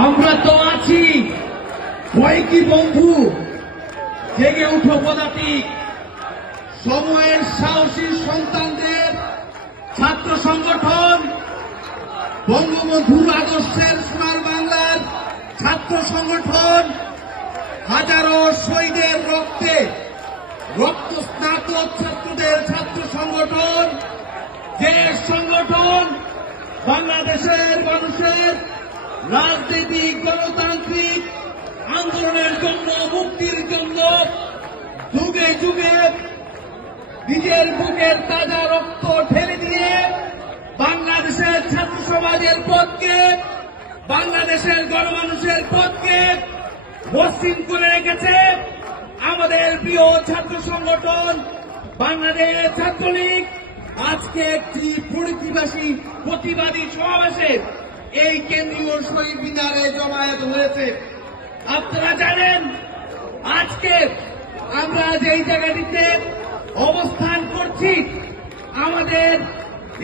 আমরা তো আছি, ভয় কি বন্ধু, জেগে উঠো পদাতিক। সময়ের সাহসী সন্তানদের ছাত্র সংগঠন, বঙ্গবন্ধুর আদর্শের সোনার বাংলার ছাত্র সংগঠন, হাজারো শহীদের রক্তে রক্তস্নাত ছাত্রদের ছাত্র সংগঠন, যে সংগঠন বাংলাদেশের মানুষের রাজনৈতিক গণতান্ত্রিক আন্দোলনের জন্য, মুক্তির জন্য যুগে যুগে নিজের বুকের তাজা রক্ত ঢেলে দিয়ে বাংলাদেশের ছাত্র সমাজের পথকে, বাংলাদেশের গণমানুষের পথকে মসৃণ করে রেখেছে আমাদের প্রিয় ছাত্র সংগঠন বাংলাদেশ ছাত্রলীগ। আজকে একটি প্রতিবাদী সমাবেশে এই কেন্দ্রীয় শহীদ মিনারে জমায়েত হয়েছে। আপনারা জানেন, আজকে আমরা যেই জায়গাটিতে অবস্থান করছি, আমাদের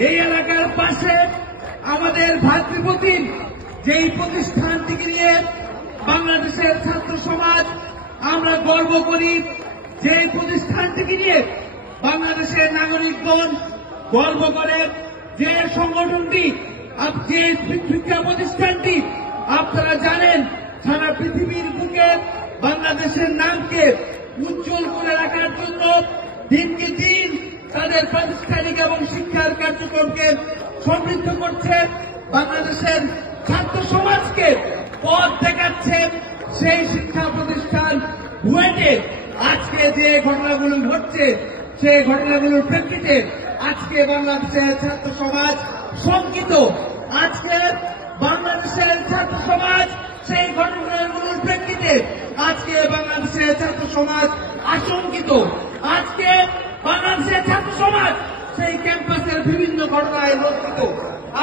এই এলাকার পাশে আমাদের ভাতৃপ্রতিম যেই প্রতিষ্ঠানটিকে নিয়ে বাংলাদেশের ছাত্র সমাজ আমরা গর্ব করি, যে প্রতিষ্ঠানটিকে নিয়ে বাংলাদেশের নাগরিকগণ গর্ব করে, যে সংগঠনটি, যে শিক্ষা প্রতিষ্ঠানটি আপনারা জানেন সারা পৃথিবীর বুকে বাংলাদেশের নামকে উজ্জ্বল করে রাখার জন্য দিনকে দিন তাদের প্রাতিষ্ঠানিক এবং শিক্ষার কার্যক্রমকে সমৃদ্ধ করছে, বাংলাদেশের ছাত্র সমাজকে পথ দেখাচ্ছে। সেই শিক্ষা প্রতিষ্ঠান বুয়েটে আজকে যে ঘটনাগুলো ঘটছে, সেই ঘটনাগুলোর প্রেক্ষিতে আজকে বাংলাদেশের ছাত্র সমাজ শঙ্কিত। আজকে বাংলাদেশের ছাত্র সমাজ সেই ঘটনাগুলোর প্রেক্ষিতে আজকে বাংলাদেশের ছাত্র সমাজ আশঙ্কিত। আজকে বাংলাদেশের ছাত্র সমাজ সেই ক্যাম্পাসের বিভিন্ন ঘটনায় লজ্জিত।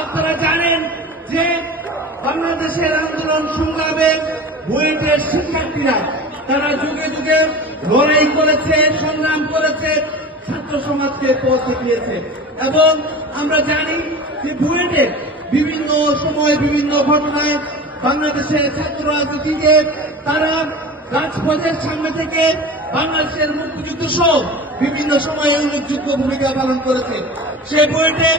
আপনারা জানেন যে বাংলাদেশের আন্দোলন সংগ্রামে বুয়েটের শিক্ষার্থীরা তারা যুগে যুগে লড়াই করেছে, সংগ্রাম করেছে, ছাত্র সমাজকে পথ দেখিয়েছে। এবং আমরা জানি যে বুয়েটে বিভিন্ন সময় বিভিন্ন ঘটনায় বাংলাদেশের ছাত্র রাজনীতিতে তারা রাজপথের সামনে থেকে বাংলাদেশের মুক্তিযুদ্ধ সহ বিভিন্ন সময়ে উল্লেখযোগ্য ভূমিকা পালন করেছে। সে বুয়েটে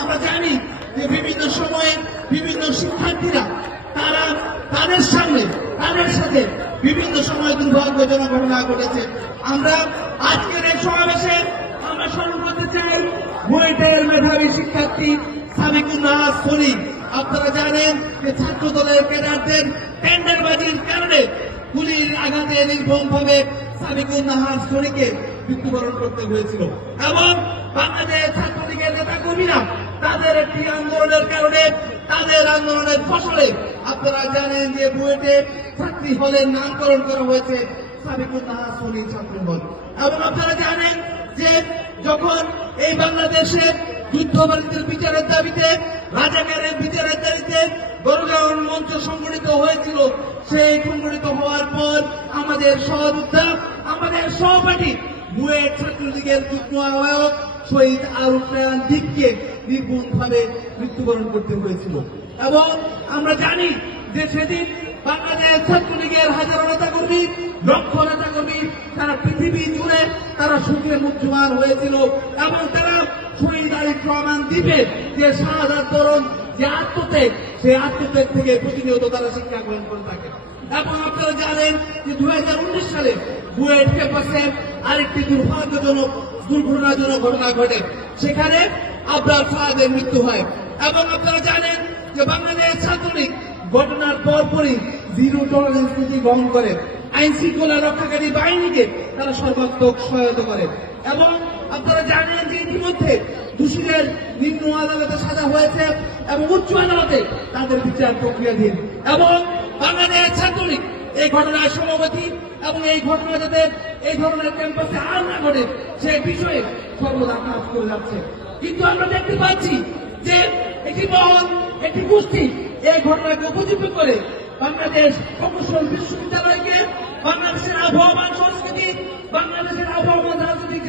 আমরা জানি যে বিভিন্ন সময়ে বিভিন্ন শিক্ষার্থীরা তারা তাদের সামনে তাদের সাথে বিভিন্ন সময় দুর্ভাগ্যজনক ঘটনা ঘটেছে। আমরা আজকের এই সমাবেশে আমরা স্মরণ করতে চাই বুয়েটের মেধাবী শিক্ষার্থী সাবিকুন নাহার সনি। আপনারা জানেন যে ছাত্র দলের ক্যাডারদের টেন্ডারবাজির কারণে গুলির আঘাতে নির্মমভাবে সাবিকুন নাহার সনিকে মৃত্যুবরণ করতে হয়েছিল। এবং বাংলাদেশ ছাত্রলীগের নেতা কর্মীরা তাদের একটি আন্দোলনের কারণে, তাদের আন্দোলনের ফসলে আপনারা জানেন যে বুয়েটে ছাত্রী হলের নামকরণ করা হয়েছে সাবিকুন নাহার সনি ছাত্র হল। এবং আপনারা জানেন যে যখন এই বাংলাদেশে যুদ্ধবাদীদের বিচারের দাবিতে, রাজাকারের বিচারের দাবিতে গণজাগরণ মঞ্চ সংগঠিত হয়েছিল, সেই সংগঠিত হওয়ার পর আমাদের সহযোদ্ধা, আমাদের সহপাঠী বুয়েট ছাত্রলীগের যুগ্ম আহ্বায়ক শহীদ আরুফ রায়হান দীপকে নির্মমভাবে মৃত্যুবরণ করতে হয়েছিল। এবং আমরা জানি যে সেদিন বাংলাদেশ ছাত্রলীগের হাজারো নেতাকর্মী, লক্ষ নেতাকর্মী সারা পৃথিবী জুড়ে তারা শোকে মুহ্যমান হয়েছিল। এবং তারা শহীদ আরিফ রহমান দ্বীপের যে শাহাদাত বরণ, যে আত্মত্যাগ, সেই আত্মত্যাগ থেকে প্রতিনিয়ত তারা শিক্ষা গ্রহণ করে থাকে। এবং আপনারা জানেন যে 2019 সালে বুয়েট ক্যাম্পাসে আরেকটি দুর্ঘটনাজনক ঘটনা ঘটে, সেখানে আবরার ফাহাদের মৃত্যু হয়। এবং আপনারা জানেন যে বাংলাদেশ ছাত্রলীগ ঘটনার পরপরই জিরো টলারেন্স নীতি গ্রহণ করে, আইন শৃঙ্খলা রক্ষাকারী বাহিনীকে তারা সর্বাত্মক সহায়তা করে। এবং আপনারা জানেন যে ইতিমধ্যে দোষীদের নিম্ন আদালতে সাজা হয়েছে এবং উচ্চ আদালতে তাদের বিচার প্রক্রিয়াধীন। এবং বাংলাদেশ ছাত্রলীগ এই ঘটনার সমবর্তী এবং এই ঘটনা যাতে এই ধরনের ক্যাম্পাসে আর না ঘটে সেই বিষয়ে সর্বদা কাজ করে যাচ্ছে। কিন্তু আমরা দেখতে পাচ্ছি যে একটি মহল, একটি গোষ্ঠী এই ঘটনাকে উপযুক্ত করে বাংলাদেশ প্রকৌশল বিশ্ববিদ্যালয়কে বাংলাদেশের আবহমান সংস্কৃতি, বাংলাদেশের আবহমান রাজনীতি